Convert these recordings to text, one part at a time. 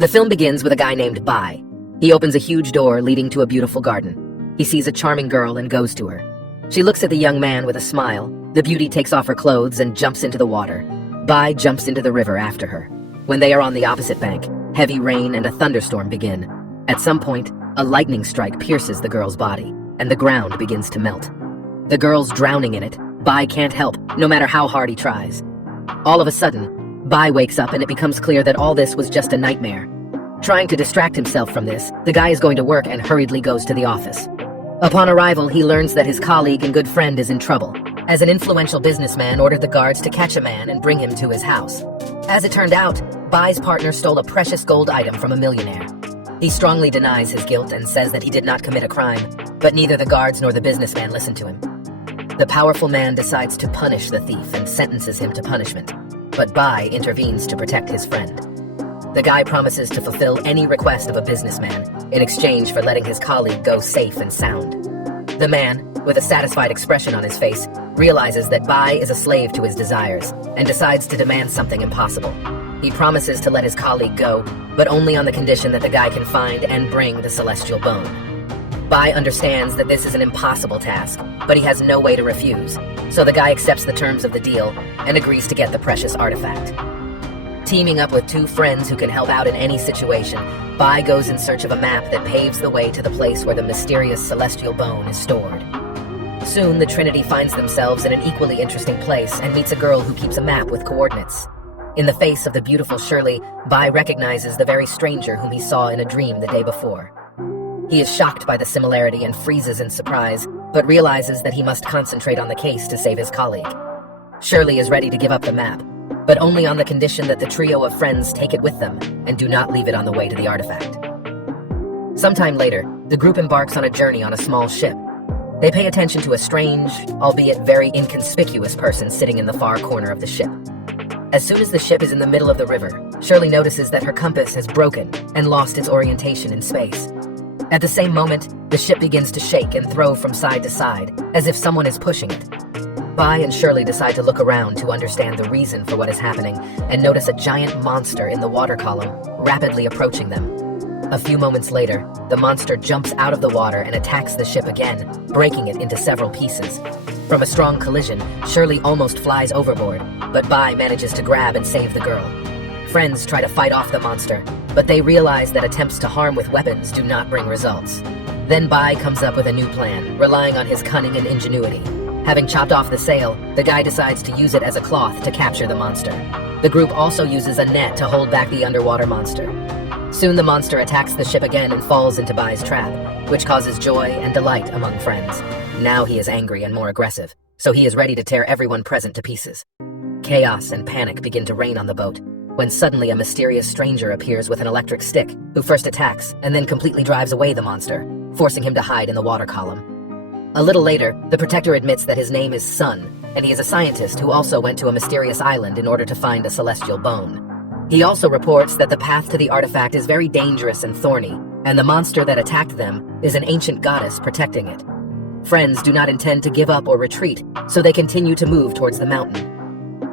The film begins with a guy named Bai. He opens a huge door leading to a beautiful garden. He sees a charming girl and goes to her. She looks at the young man with a smile. The beauty takes off her clothes and jumps into the water. Bai jumps into the river after her. When they are on the opposite bank, heavy rain and a thunderstorm begin. At some point, a lightning strike pierces the girl's body, and the ground begins to melt. The girl's drowning in it. Bai can't help, no matter how hard he tries. All of a sudden, Bai wakes up and it becomes clear that all this was just a nightmare. Trying to distract himself from this, the guy is going to work and hurriedly goes to the office. Upon arrival, he learns that his colleague and good friend is in trouble, as an influential businessman ordered the guards to catch a man and bring him to his house. As it turned out, Bai's partner stole a precious gold item from a millionaire. He strongly denies his guilt and says that he did not commit a crime, but neither the guards nor the businessman listen to him. The powerful man decides to punish the thief and sentences him to punishment, but Bai intervenes to protect his friend. The guy promises to fulfill any request of a businessman in exchange for letting his colleague go safe and sound. The man, with a satisfied expression on his face, realizes that Bai is a slave to his desires and decides to demand something impossible. He promises to let his colleague go, but only on the condition that the guy can find and bring the celestial bone. Bai understands that this is an impossible task, but he has no way to refuse, so the guy accepts the terms of the deal and agrees to get the precious artifact. Teaming up with two friends who can help out in any situation, Bai goes in search of a map that paves the way to the place where the mysterious celestial bone is stored. Soon, the Trinity finds themselves in an equally interesting place and meets a girl who keeps a map with coordinates. In the face of the beautiful Shirley, Bai recognizes the very stranger whom he saw in a dream the day before. He is shocked by the similarity and freezes in surprise, but realizes that he must concentrate on the case to save his colleague. Shirley is ready to give up the map, but only on the condition that the trio of friends take it with them and do not leave it on the way to the artifact. Sometime later, the group embarks on a journey on a small ship. They pay attention to a strange, albeit very inconspicuous person sitting in the far corner of the ship. As soon as the ship is in the middle of the river, Shirley notices that her compass has broken and lost its orientation in space. At the same moment, the ship begins to shake and throw from side to side, as if someone is pushing it. Bai and Shirley decide to look around to understand the reason for what is happening and notice a giant monster in the water column, rapidly approaching them. A few moments later, the monster jumps out of the water and attacks the ship again, breaking it into several pieces. From a strong collision, Shirley almost flies overboard, but Bai manages to grab and save the girl. Friends try to fight off the monster, but they realize that attempts to harm with weapons do not bring results. Then Bai comes up with a new plan, relying on his cunning and ingenuity. Having chopped off the sail, the guy decides to use it as a cloth to capture the monster. The group also uses a net to hold back the underwater monster. Soon the monster attacks the ship again and falls into Bai's trap, which causes joy and delight among friends. Now he is angry and more aggressive, so he is ready to tear everyone present to pieces. Chaos and panic begin to reign on the boat, when suddenly a mysterious stranger appears with an electric stick, who first attacks and then completely drives away the monster, forcing him to hide in the water column. A little later, the Protector admits that his name is Sun, and he is a scientist who also went to a mysterious island in order to find a celestial bone. He also reports that the path to the artifact is very dangerous and thorny, and the monster that attacked them is an ancient goddess protecting it. Friends do not intend to give up or retreat, so they continue to move towards the mountain.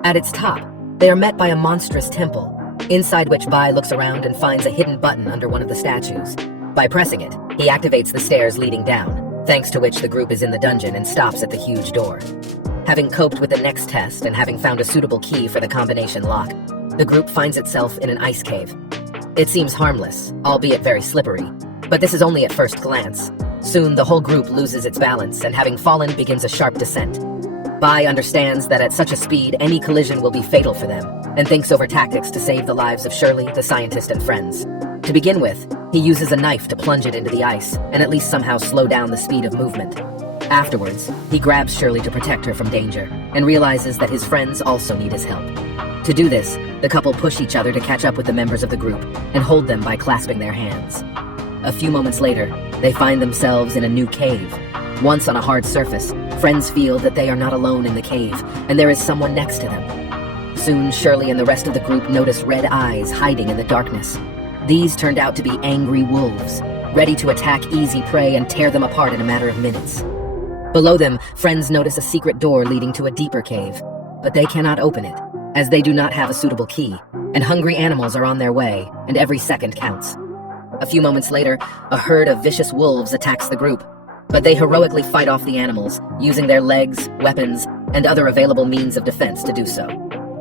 At its top, they are met by a monstrous temple, inside which Bai looks around and finds a hidden button under one of the statues. By pressing it, he activates the stairs leading down, thanks to which the group is in the dungeon and stops at the huge door. Having coped with the next test and having found a suitable key for the combination lock, the group finds itself in an ice cave. It seems harmless, albeit very slippery, but this is only at first glance. Soon the whole group loses its balance and having fallen begins a sharp descent. Bai understands that at such a speed any collision will be fatal for them, and thinks over tactics to save the lives of Shirley, the scientist, and friends. To begin with, he uses a knife to plunge it into the ice, and at least somehow slow down the speed of movement. Afterwards, he grabs Shirley to protect her from danger, and realizes that his friends also need his help. To do this, the couple push each other to catch up with the members of the group, and hold them by clasping their hands. A few moments later, they find themselves in a new cave. Once on a hard surface, friends feel that they are not alone in the cave, and there is someone next to them. Soon, Shirley and the rest of the group notice red eyes hiding in the darkness. These turned out to be angry wolves, ready to attack easy prey and tear them apart in a matter of minutes. Below them, friends notice a secret door leading to a deeper cave, but they cannot open it, as they do not have a suitable key. and hungry animals are on their way, and every second counts. A few moments later, a herd of vicious wolves attacks the group, but they heroically fight off the animals, using their legs, weapons, and other available means of defense to do so.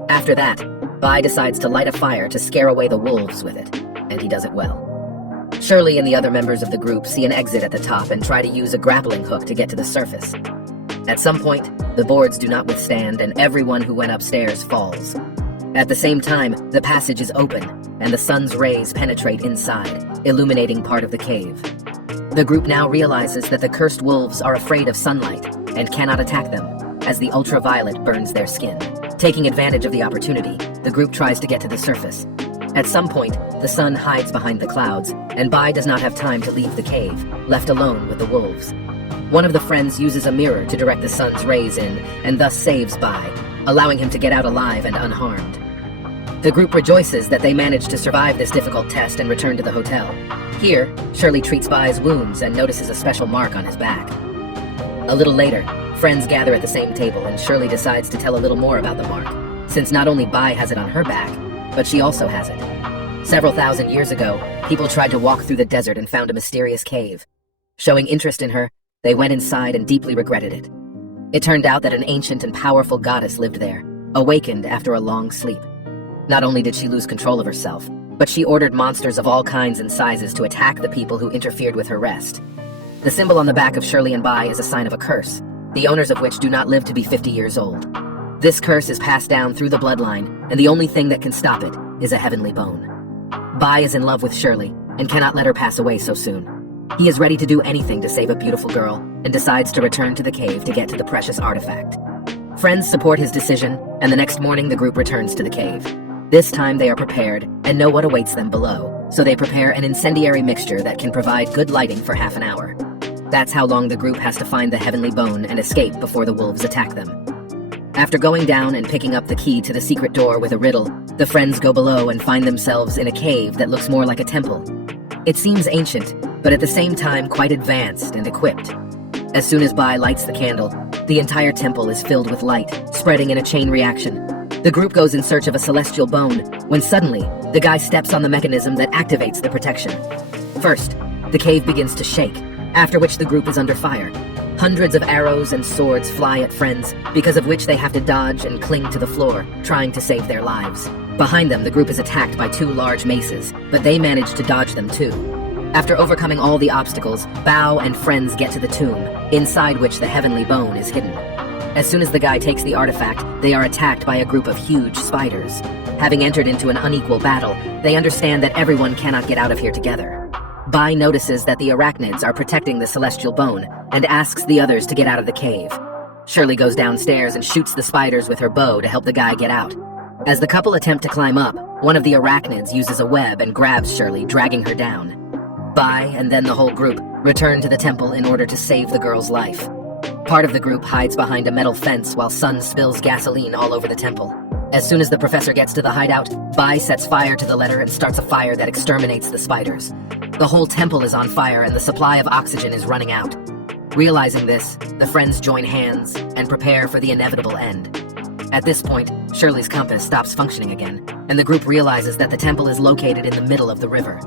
After that, Bai decides to light a fire to scare away the wolves with it, and he does it well. Shirley and the other members of the group see an exit at the top and try to use a grappling hook to get to the surface. At some point, the boards do not withstand and everyone who went upstairs falls. At the same time, the passage is open, and the sun's rays penetrate inside, illuminating part of the cave. The group now realizes that the cursed wolves are afraid of sunlight and cannot attack them, as the ultraviolet burns their skin. Taking advantage of the opportunity, the group tries to get to the surface. At some point, the sun hides behind the clouds, and Bai does not have time to leave the cave, left alone with the wolves. One of the friends uses a mirror to direct the sun's rays in, and thus saves Bai, allowing him to get out alive and unharmed. The group rejoices that they managed to survive this difficult test and return to the hotel. Here, Shirley treats Bai's wounds and notices a special mark on his back. A little later, friends gather at the same table and Shirley decides to tell a little more about the mark, since not only Bai has it on her back, but she also has it. Several thousand years ago, people tried to walk through the desert and found a mysterious cave. Showing interest in her, they went inside and deeply regretted it. It turned out that an ancient and powerful goddess lived there, awakened after a long sleep. Not only did she lose control of herself, but she ordered monsters of all kinds and sizes to attack the people who interfered with her rest. The symbol on the back of Shirley and Bai is a sign of a curse, the owners of which do not live to be 50 years old. This curse is passed down through the bloodline, and the only thing that can stop it is a heavenly bone. Bai is in love with Shirley, and cannot let her pass away so soon. He is ready to do anything to save a beautiful girl, and decides to return to the cave to get to the precious artifact. Friends support his decision, and the next morning the group returns to the cave. This time they are prepared, and know what awaits them below, so they prepare an incendiary mixture that can provide good lighting for half an hour. That's how long the group has to find the heavenly bone and escape before the wolves attack them. After going down and picking up the key to the secret door with a riddle, the friends go below and find themselves in a cave that looks more like a temple. It seems ancient, but at the same time quite advanced and equipped. As soon as Bai lights the candle, the entire temple is filled with light, spreading in a chain reaction. The group goes in search of a celestial bone, when suddenly, the guy steps on the mechanism that activates the protection. First, the cave begins to shake, after which the group is under fire. Hundreds of arrows and swords fly at friends, because of which they have to dodge and cling to the floor, trying to save their lives. Behind them, the group is attacked by 2 large maces, but they manage to dodge them too. After overcoming all the obstacles, Bao and friends get to the tomb, inside which the heavenly bone is hidden. As soon as the guy takes the artifact, they are attacked by a group of huge spiders. Having entered into an unequal battle, they understand that everyone cannot get out of here together. Bai notices that the arachnids are protecting the celestial bone, and asks the others to get out of the cave. Shirley goes downstairs and shoots the spiders with her bow to help the guy get out. As the couple attempt to climb up, one of the arachnids uses a web and grabs Shirley, dragging her down. Bai, and then the whole group, return to the temple in order to save the girl's life. Part of the group hides behind a metal fence while Sun spills gasoline all over the temple. As soon as the professor gets to the hideout, Bai sets fire to the letter and starts a fire that exterminates the spiders. The whole temple is on fire and the supply of oxygen is running out. Realizing this, the friends join hands and prepare for the inevitable end. At this point, Shirley's compass stops functioning again, and the group realizes that the temple is located in the middle of the river.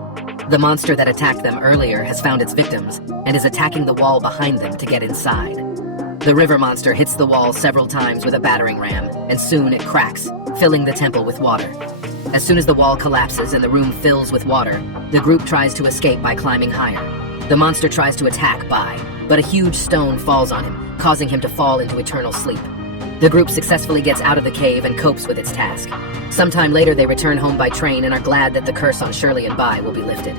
The monster that attacked them earlier has found its victims and is attacking the wall behind them to get inside. The river monster hits the wall several times with a battering ram, and soon it cracks, filling the temple with water. As soon as the wall collapses and the room fills with water, the group tries to escape by climbing higher. The monster tries to attack Bai, but a huge stone falls on him, causing him to fall into eternal sleep. The group successfully gets out of the cave and copes with its task. Sometime later they return home by train and are glad that the curse on Shirley and Bai will be lifted.